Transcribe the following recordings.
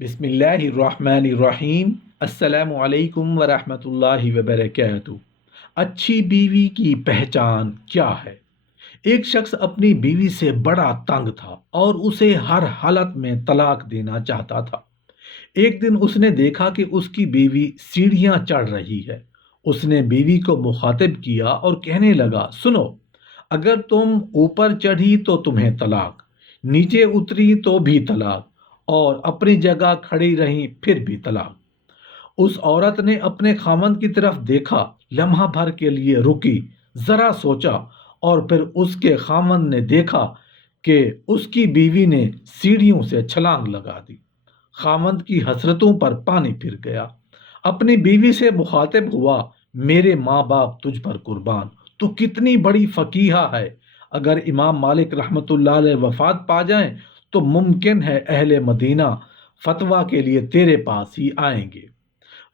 بسم اللہ الرحمن الرحیم۔ السلام علیکم ورحمۃ اللہ وبرکاتہ۔ اچھی بیوی کی پہچان کیا ہے؟ ایک شخص اپنی بیوی سے بڑا تنگ تھا اور اسے ہر حالت میں طلاق دینا چاہتا تھا۔ ایک دن اس نے دیکھا کہ اس کی بیوی سیڑھیاں چڑھ رہی ہے۔ اس نے بیوی کو مخاطب کیا اور کہنے لگا، سنو، اگر تم اوپر چڑھی تو تمہیں طلاق، نیچے اتری تو بھی طلاق، اور اپنی جگہ کھڑی رہیں پھر بھی طلاق۔ اس عورت نے اپنے خامند کی طرف دیکھا، لمحہ بھر کے لیے رکی، ذرا سوچا، اور پھر اس کے خامند نے دیکھا کہ اس کی بیوی نے سیڑھیوں سے چھلانگ لگا دی۔ خامند کی حسرتوں پر پانی پھر گیا۔ اپنی بیوی سے مخاطب ہوا، میرے ماں باپ تجھ پر قربان، تو کتنی بڑی فقیہہ ہے۔ اگر امام مالک رحمۃ اللہ علیہ وفات پا جائیں تو ممکن ہے اہل مدینہ فتویٰ کے لیے تیرے پاس ہی آئیں گے۔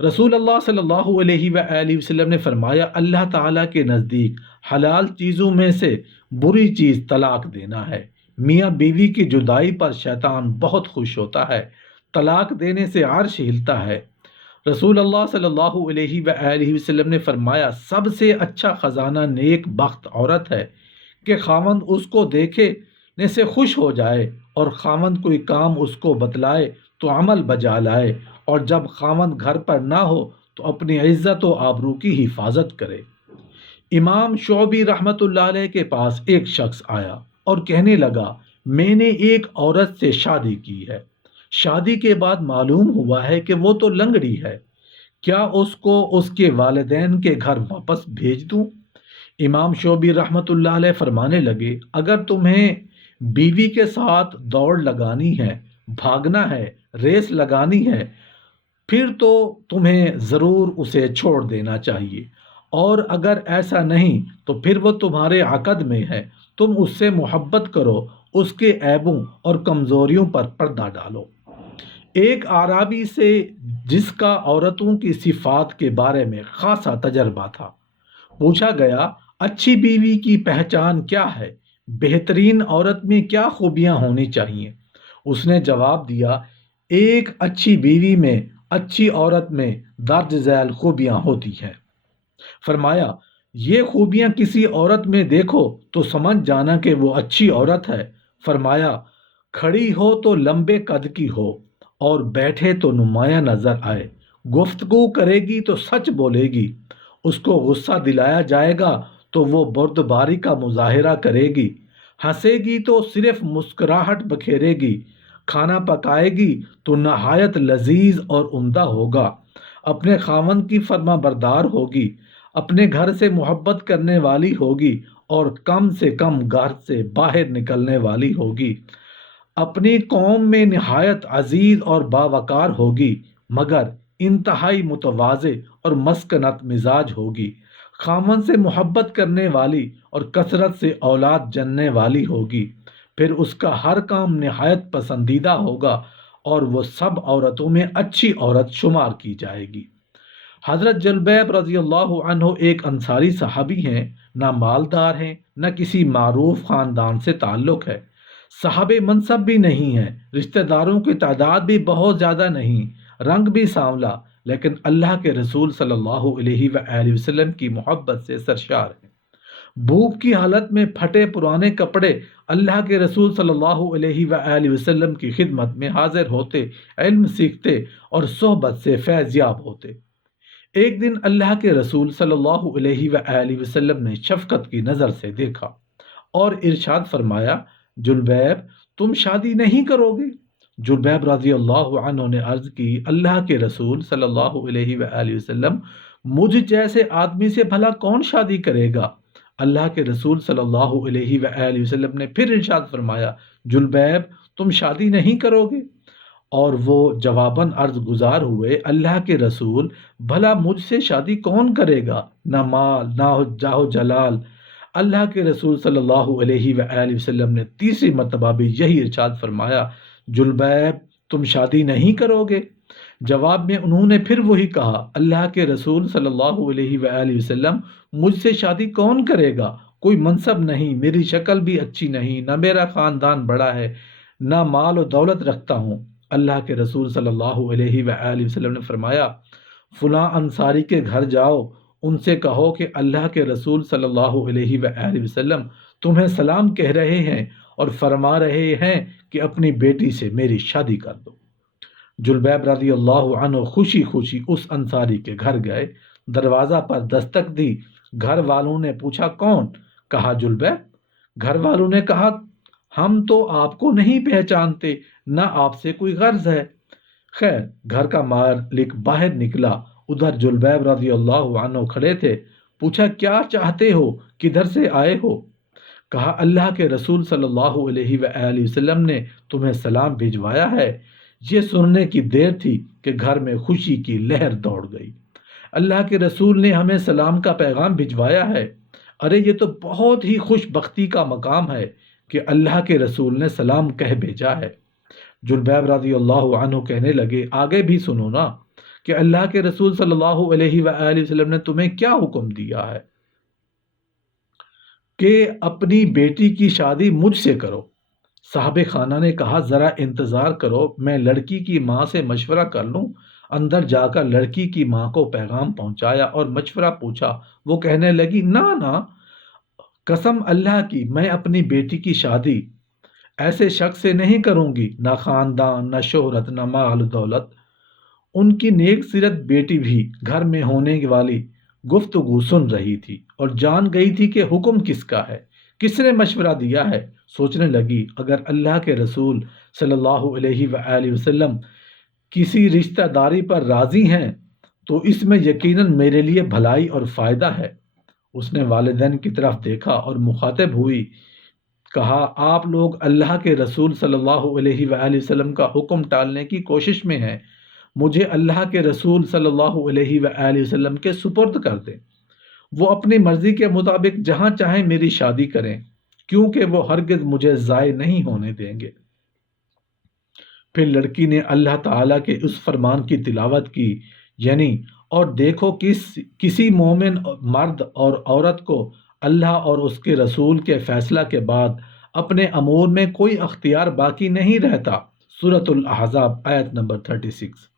رسول اللہ صلی اللہ علیہ وآلہ وسلم نے فرمایا، اللہ تعالیٰ کے نزدیک حلال چیزوں میں سے بری چیز طلاق دینا ہے۔ میاں بیوی کی جدائی پر شیطان بہت خوش ہوتا ہے۔ طلاق دینے سے عرش ہلتا ہے۔ رسول اللہ صلی اللہ علیہ وآلہ وسلم نے فرمایا، سب سے اچھا خزانہ نیک بخت عورت ہے کہ خاوند اس کو دیکھنے سے خوش ہو جائے، اور خاوند کوئی کام اس کو بتلائے تو عمل بجا لائے، اور جب خاوند گھر پر نہ ہو تو اپنی عزت و آبرو کی حفاظت کرے۔ امام شعبی رحمۃ اللہ علیہ کے پاس ایک شخص آیا اور کہنے لگا، میں نے ایک عورت سے شادی کی ہے، شادی کے بعد معلوم ہوا ہے کہ وہ تو لنگڑی ہے، کیا اس کو اس کے والدین کے گھر واپس بھیج دوں؟ امام شعبی رحمۃ اللہ علیہ فرمانے لگے، اگر تمہیں بیوی کے ساتھ دوڑ لگانی ہے، بھاگنا ہے، ریس لگانی ہے، پھر تو تمہیں ضرور اسے چھوڑ دینا چاہیے، اور اگر ایسا نہیں تو پھر وہ تمہارے عقد میں ہے، تم اس سے محبت کرو، اس کے عیبوں اور کمزوریوں پر پردہ ڈالو۔ ایک اعرابی سے جس کا عورتوں کی صفات کے بارے میں خاصا تجربہ تھا، پوچھا گیا، اچھی بیوی کی پہچان کیا ہے؟ بہترین عورت میں کیا خوبیاں ہونی چاہیے؟ اس نے جواب دیا، ایک اچھی بیوی میں، اچھی عورت میں درج ذیل خوبیاں ہوتی ہیں۔ فرمایا، یہ خوبیاں کسی عورت میں دیکھو تو سمجھ جانا کہ وہ اچھی عورت ہے۔ فرمایا، کھڑی ہو تو لمبے قد کی ہو، اور بیٹھے تو نمایاں نظر آئے، گفتگو کرے گی تو سچ بولے گی، اس کو غصہ دلایا جائے گا تو وہ بردباری کا مظاہرہ کرے گی، ہنسے گی تو صرف مسکراہٹ بکھیرے گی، کھانا پکائے گی تو نہایت لذیذ اور عمدہ ہوگا، اپنے خاوند کی فرما بردار ہوگی، اپنے گھر سے محبت کرنے والی ہوگی، اور کم سے کم گھر سے باہر نکلنے والی ہوگی، اپنی قوم میں نہایت عزیز اور باوقار ہوگی، مگر انتہائی متواضع اور مسکنت مزاج ہوگی، خامن سے محبت کرنے والی اور کثرت سے اولاد جننے والی ہوگی، پھر اس کا ہر کام نہایت پسندیدہ ہوگا، اور وہ سب عورتوں میں اچھی عورت شمار کی جائے گی۔ حضرت جلبیب رضی اللہ عنہ ایک انصاری صحابی ہیں، نہ مالدار ہیں، نہ کسی معروف خاندان سے تعلق ہے، صاحب منصب بھی نہیں ہے، رشتہ داروں کی تعداد بھی بہت زیادہ نہیں، رنگ بھی سانولا، لیکن اللہ کے رسول صلی اللہ علیہ وآلہ وسلم کی محبت سے سرشار ہیں۔ بھوک کی حالت میں پھٹے پرانے کپڑے اللہ کے رسول صلی اللہ علیہ وآلہ وسلم کی خدمت میں حاضر ہوتے، علم سیکھتے اور صحبت سے فیض یاب ہوتے۔ ایک دن اللہ کے رسول صلی اللہ علیہ وآلہ وسلم نے شفقت کی نظر سے دیکھا اور ارشاد فرمایا، جلبیب، تم شادی نہیں کرو گے؟ جلبیب رضی اللہ عنہ نے عرض کی، اللہ کے رسول صلی اللہ علیہ وآلہ وسلم، مجھ جیسے آدمی سے بھلا کون شادی کرے گا؟ اللہ کے رسول صلی اللہ علیہ وآلہ وسلم نے پھر ارشاد فرمایا، جلبیب، تم شادی نہیں کرو گے؟ اور وہ جواباً عرض گزار ہوئے، اللہ کے رسول، بھلا مجھ سے شادی کون کرے گا؟ نہ مال، نہ جاہ و جلال۔ اللہ کے رسول صلی اللہ علیہ وآلہ وسلم نے تیسری مرتبہ بھی یہی ارشاد فرمایا، جلبیب، تم شادی نہیں کرو گے؟ جواب میں انہوں نے پھر وہی کہا، اللہ کے رسول صلی اللہ علیہ وآلہ وسلم، مجھ سے شادی کون کرے گا؟ کوئی منصب نہیں، میری شکل بھی اچھی نہیں، نہ میرا خاندان بڑا ہے، نہ مال و دولت رکھتا ہوں، اللہ کے رسول صلی اللہ علیہ وآلہ وسلم نے فرمایا فلاں انصاری کے گھر جاؤ، ان سے کہو کہ اللہ کے رسول صلی اللہ علیہ وآلہ وسلم تمہیں سلام کہہ رہے ہیں اور فرما رہے ہیں کہ اپنی بیٹی سے میری شادی کر دو۔ جلبیب رضی اللہ عنہ خوشی خوشی اس انصاری کے گھر گئے، دروازہ پر دستک دی، گھر والوں نے پوچھا کون؟ کہا جلبیب۔ گھر والوں نے کہا ہم تو آپ کو نہیں پہچانتے، نہ آپ سے کوئی غرض ہے۔ خیر، گھر کا مالک باہر نکلا، ادھر جلبیب رضی اللہ عنہ کھڑے تھے۔ پوچھا کیا چاہتے ہو، کدھر سے آئے ہو؟ کہا اللہ کے رسول صلی اللہ علیہ وآلہ وسلم نے تمہیں سلام بھجوایا ہے۔ یہ سننے کی دیر تھی کہ گھر میں خوشی کی لہر دوڑ گئی۔ اللہ کے رسول نے ہمیں سلام کا پیغام بھجوایا ہے۔ ارے یہ تو بہت ہی خوش بختی کا مقام ہے کہ اللہ کے رسول نے سلام کہہ بھیجا ہے۔ جلبیب رضی اللہ عنہ کہنے لگے آگے بھی سنو نا کہ اللہ کے رسول صلی اللہ علیہ وآلہ وسلم نے تمہیں کیا حکم دیا ہے کہ اپنی بیٹی کی شادی مجھ سے کرو۔ صاحب خانہ نے کہا ذرا انتظار کرو، میں لڑکی کی ماں سے مشورہ کر لوں۔ اندر جا کر لڑکی کی ماں کو پیغام پہنچایا اور مشورہ پوچھا۔ وہ کہنے لگی نہ، قسم اللہ کی میں اپنی بیٹی کی شادی ایسے شخص سے نہیں کروں گی، نہ خاندان، نہ شہرت، نہ مال دولت۔ ان کی نیک سیرت بیٹی بھی گھر میں ہونے والی گفتگو سن رہی تھی اور جان گئی تھی کہ حکم کس کا ہے، کس نے مشورہ دیا ہے۔ سوچنے لگی اگر اللہ کے رسول صلی اللہ علیہ وآلہ وسلم کسی رشتہ داری پر راضی ہیں تو اس میں یقیناً میرے لیے بھلائی اور فائدہ ہے۔ اس نے والدین کی طرف دیکھا اور مخاطب ہوئی کہا آپ لوگ اللہ کے رسول صلی اللہ علیہ وآلہ وسلم کا حکم ٹالنے کی کوشش میں ہیں، مجھے اللہ کے رسول صلی اللہ علیہ وآلہ وسلم کے سپرد کر دیں، وہ اپنی مرضی کے مطابق جہاں چاہیں میری شادی کریں، کیونکہ وہ ہرگز مجھے ضائع نہیں ہونے دیں گے۔ پھر لڑکی نے اللہ تعالیٰ کے اس فرمان کی تلاوت کی، یعنی اور دیکھو کسی مومن مرد اور عورت کو اللہ اور اس کے رسول کے فیصلہ کے بعد اپنے امور میں کوئی اختیار باقی نہیں رہتا۔ سورۃ الاحزاب آیت نمبر 36۔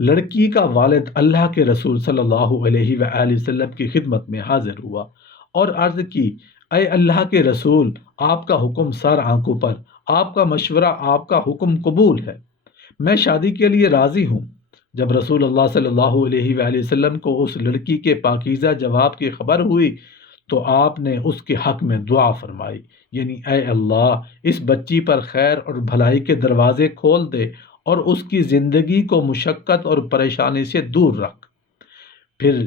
لڑکی کا والد اللہ کے رسول صلی اللہ علیہ وآلہ وسلم کی خدمت میں حاضر ہوا اور عرض کی اے اللہ کے رسول، آپ کا حکم سر آنکھوں پر، آپ کا مشورہ، آپ کا حکم قبول ہے، میں شادی کے لیے راضی ہوں۔ جب رسول اللہ صلی اللہ علیہ وآلہ وسلم کو اس لڑکی کے پاکیزہ جواب کی خبر ہوئی تو آپ نے اس کے حق میں دعا فرمائی، یعنی اے اللہ اس بچی پر خیر اور بھلائی کے دروازے کھول دے اور اس کی زندگی کو مشقت اور پریشانی سے دور رکھ۔ پھر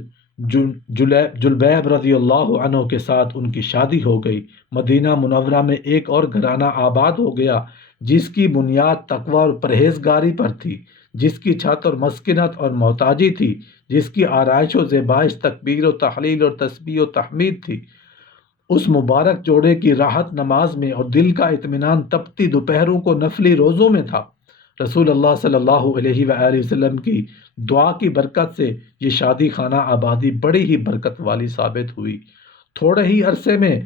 جلبیب رضی اللہ عنہ کے ساتھ ان کی شادی ہو گئی۔ مدینہ منورہ میں ایک اور گھرانہ آباد ہو گیا جس کی بنیاد تقوی اور پرہیزگاری پر تھی، جس کی چھت اور مسکنت اور محتاجی تھی، جس کی آرائش و زیبائش تکبیر و تحلیل اور تسبیح و تحمید تھی۔ اس مبارک جوڑے کی راحت نماز میں اور دل کا اطمینان تپتی دوپہروں کو نفلی روزوں میں تھا۔ رسول اللہ صلی اللہ علیہ وآلہ وسلم کی دعا کی برکت سے یہ شادی خانہ آبادی بڑی ہی برکت والی ثابت ہوئی۔ تھوڑے ہی عرصے میں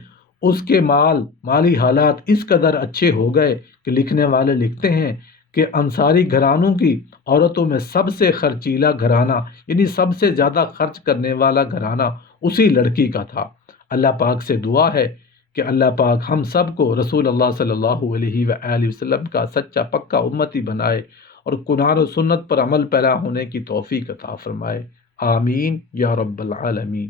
اس کے مالی حالات اس قدر اچھے ہو گئے کہ لکھنے والے لکھتے ہیں کہ انصاری گھرانوں کی عورتوں میں سب سے خرچیلا گھرانہ، یعنی سب سے زیادہ خرچ کرنے والا گھرانہ اسی لڑکی کا تھا۔ اللہ پاک سے دعا ہے کہ اللہ پاک ہم سب کو رسول اللہ صلی اللہ علیہ وآلہ وسلم کا سچا پکا امتی بنائے اور قرآن و سنت پر عمل پیرا ہونے کی توفیق عطا فرمائے۔ آمین یا رب العالمین۔